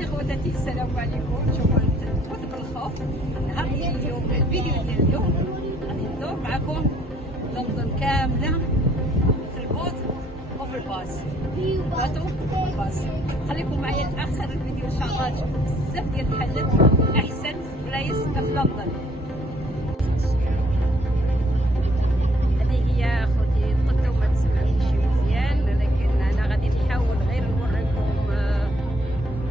خواتي خواتاتي السلام عليكم. شكرا تفوت بالخوف. نهار اليوم الفيديو ديال اليوم غادي ندور معكم لندن كامله في البوت وفي الباص، الباطو والباص. خليكم معايا لاخر الفيديو ان شاء الله تشوفوا بزاف ديال الحلات احسن بلايص في لندن. هذه هي خوتي الطته وما تسمعونيش مزيان، لكن انا غادي نحاول غير نوريكم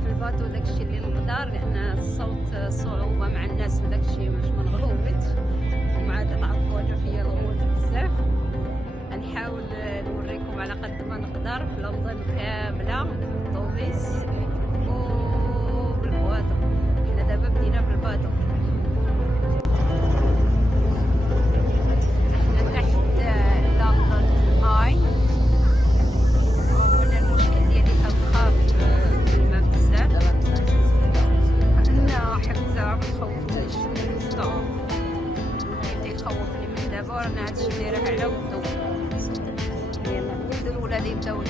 في الباطو داكشي اللي نقدر، لان الصوت صعوبه مع الناس وداكشي باش ما نغلوبش، ومع تعرفوا انا فيا الغوت بزاف. غنحاول نوريكم على قد ما نقدر في لندن كامله بالطوبيس وبالبواطو. حنا دابا بدينا بالباطو، حنا تحت لندن اي. وانا المشكل ديالي كنخاف من الماء بزاف، انا حتى مخوفتش نستوب تيخوفني من دابا. رانا هادشي اللي راه على ودو الولاد يبداو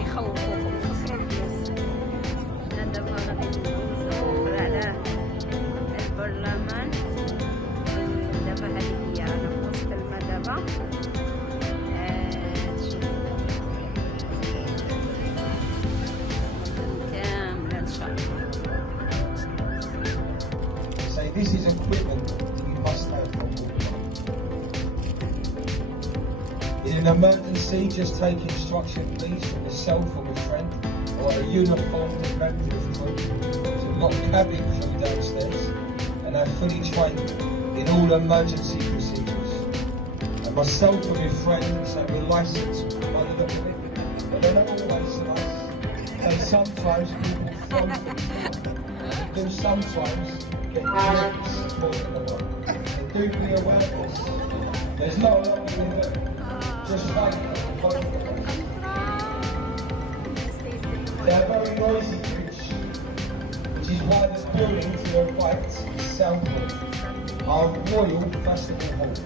يخوفوكم خسروا الفلوس. حنا دابا غادي ندور على البرلمان. دابا هذه هي انا في وسط الماء دابا. كامله ان شاء الله. So this is equipment you must have for water. In an emergency, just take instruction please from yourself or a friend or a uniformed member of the group to lock cabin crew downstairs and are fully trained in all emergency procedures. And myself and my friends that were licensed by the look of it, but they're not always nice. And sometimes people from do sometimes get drinks more than the one. And do be aware of this. There's not a lot we can do. Just wait for the phone. They're very noisy which is why the building to the right is soundproof. Our Royal Festival Hall,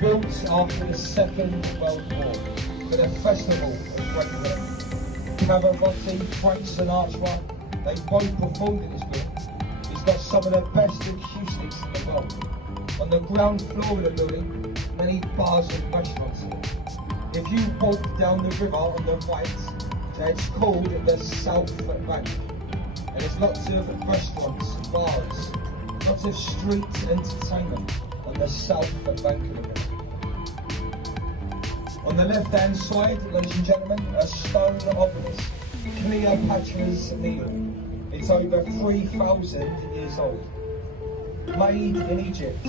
built after the Second World War for the Festival of Great Britain. Pavarotti, Frank Sinatra, they both performed in this building. It's got some of the best acoustics in the world. On the ground floor of the building, many bars and restaurants. If you walk down the river on the right, it's called the South Bank. And there's lots of restaurants, bars, lots of street entertainment on the South Bank of the river. On the left-hand side, ladies and gentlemen, a stone obelisk, Cleopatra's Needle. It's over 3,000 years old. Made in Egypt,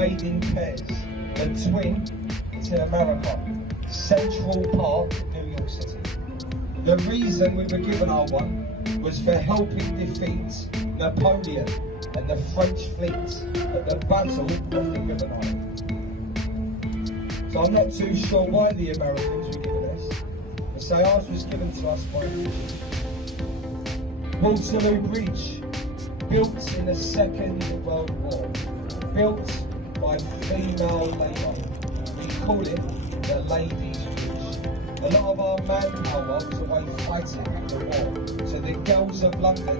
made in pairs, the twin is in America, Central Park, New York City. The reason we were given our one was for helping defeat Napoleon and the French fleet at the Battle of the River Nile. So I'm not too sure why the Americans were given this, but say ours was given to us by the Waterloo Bridge, built in the Second World War, built by female labour. We call it the Ladies' Bridge. A lot of our manpower was away fighting the war, so the girls of London,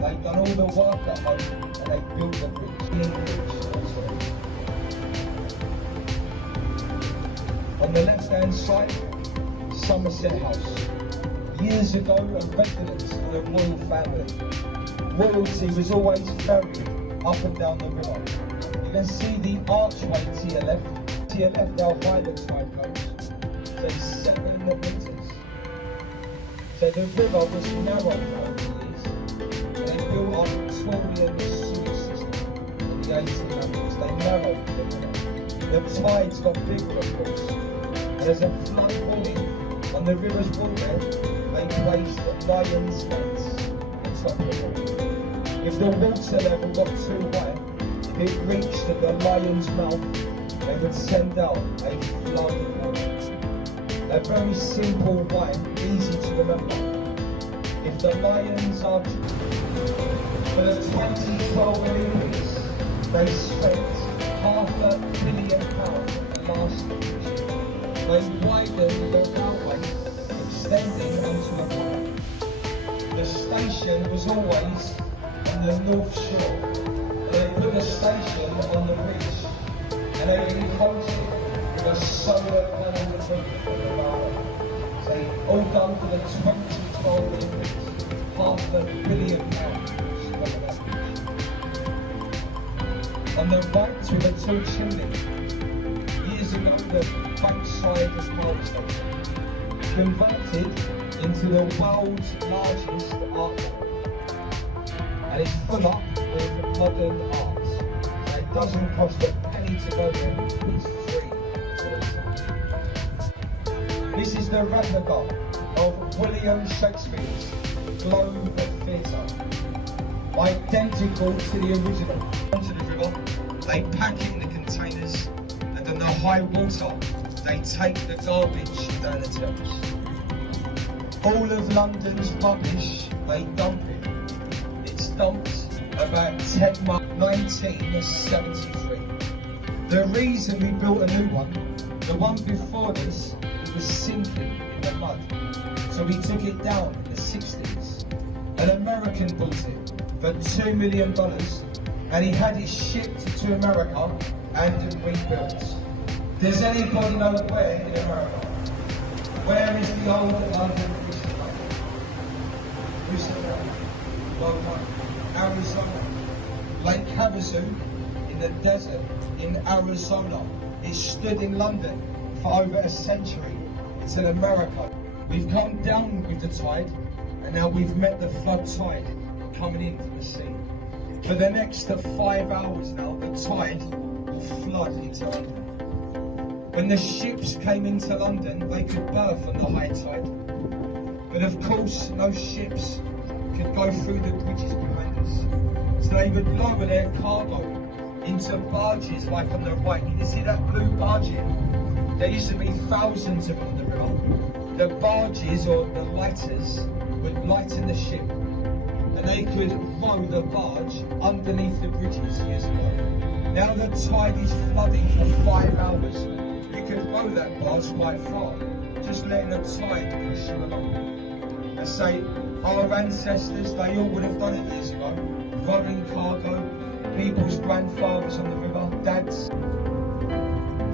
they've done all the work at home and they built the bridge. On the left-hand side, Somerset House. Years ago, a residence for the royal family. Royalty was always ferried up and down the river. You can see the archway to your left. To your left, our Highland tide goes. So 7 metres. So the river was narrow over the years. They built our Victorian sewer system in the 1800s. They narrowed the river. The tides got bigger, of course. And as a flood warning on the river's water, they placed lions' heads on top of the river. If the water level got too high, if it reached the lion's mouth, they would send out a flood warning. A very simple rhyme, easy to remember. If the lions are for the 2012 Olympics, they spent £500 million last year. They widened the railway, extending onto a park. the station was always on the north shore. They put the station on the beach and they enclosed it with a solar panel roof on the bow. So all done for the 2012 Olympics, £500 million spent on that beach. On the right with a tall chimney, years ago the bankside of Power Station, converted into the world's largest art gallery, and it's full up with modern art. So it doesn't cost a penny to go there, it's free. This is the replica of William Shakespeare's Globe Theatre, identical to the original. Onto the river, they pack in the containers, and on the high water, they take the garbage down the Thames. All of London's rubbish, they dump it. It's dumped about 10 months, 1973. The reason we built a new one, the one before this, it was sinking in the mud. So we took it down in the 60s. An American bought it for $2 million, and he had it shipped to America and rebuilt. Does anybody know where in America? Where is the old London Fish Plant? Who's there? Well done. Arizona. Lake Havasu in the desert in Arizona. It stood in London for over a century. It's in America. We've come down with the tide, and now we've met the flood tide coming into the sea. For the next 5 hours now, the tide will flood into London. When the ships came into London, they could berth on the high tide. But of course, no ships could go through the bridges behind us. So they would lower their cargo into barges like on the right. You can see that blue barge here? There used to be thousands of them on the river. The barges, or the lighters, would lighten the ship. And they could row the barge underneath the bridges years ago. Now the tide is flooding for 5 hours. You could row that barge quite far, just letting the tide push you along. And say, our ancestors, they all would have done it years ago, rowing cargo, people's grandfathers on the river, dads.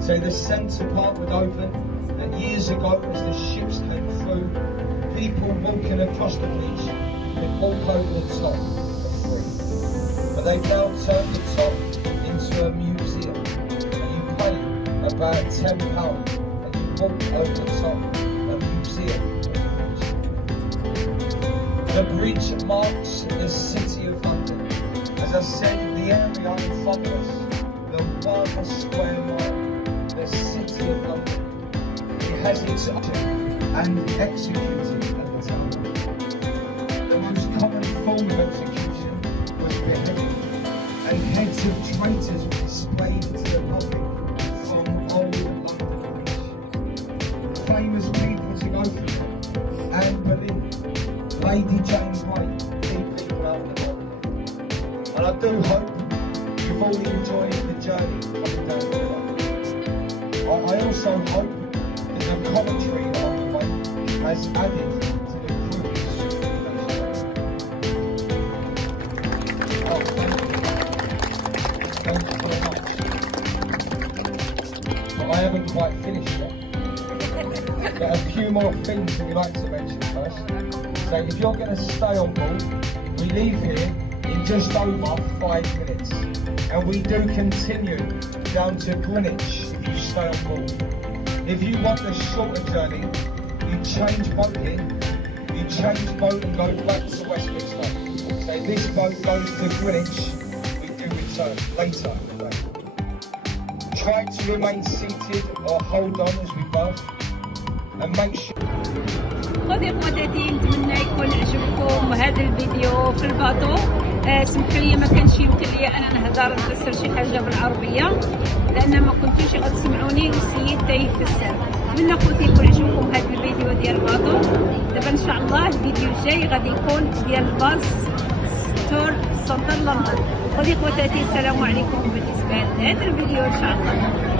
So the centre part would open, and years ago, as the ships came through, people walking across the beach could walk over the top for free. But they've now turned the top into a museum, and you pay about £10 and you walk over the top, a museum. The bridge marks the city of London. As I said, the area in front of us, the 1 square mile, the city of London. It has its and executed at the time. The most common form of execution was beheading, and heads of traitors were displayed to the public from old London Bridge. Famous people to go through it: Anne Boleyn, Lady Jane Grey, big people out the world. And I do hope you've all enjoyed the journey coming down the river. I also hope that the commentary that I've made has added to the cruise. Oh, thank you. Thank you very much. But I haven't quite finished yet. There are a few more things that we'd like to mention first. So if you're going to stay on board, we leave here in just over 5 minutes. And we do continue down to Greenwich if you stay on board. If you want a shorter journey, you change boat here, you change boat and go back to Westminster. So if this boat goes to Greenwich, we do return later in the day. Try to remain seated or hold on as we berth, and make sure. صديقاتي نتمنى يكون عجبكم هذا الفيديو في الباطو. سمحوا لي ما كانش يمكن لي انا نهضر نفسر شي حاجه بالعربيه لان ما كنتوش غتسمعوني والسيد تايه في السر. نتمنى خوتي يكون عجبكم هذا الفيديو ديال الباطو. دابا ان شاء الله الفيديو الجاي غادي يكون ديال الباص تور سنتر لندن. صديقاتي السلام عليكم بالنسبه لهذا الفيديو ان شاء الله.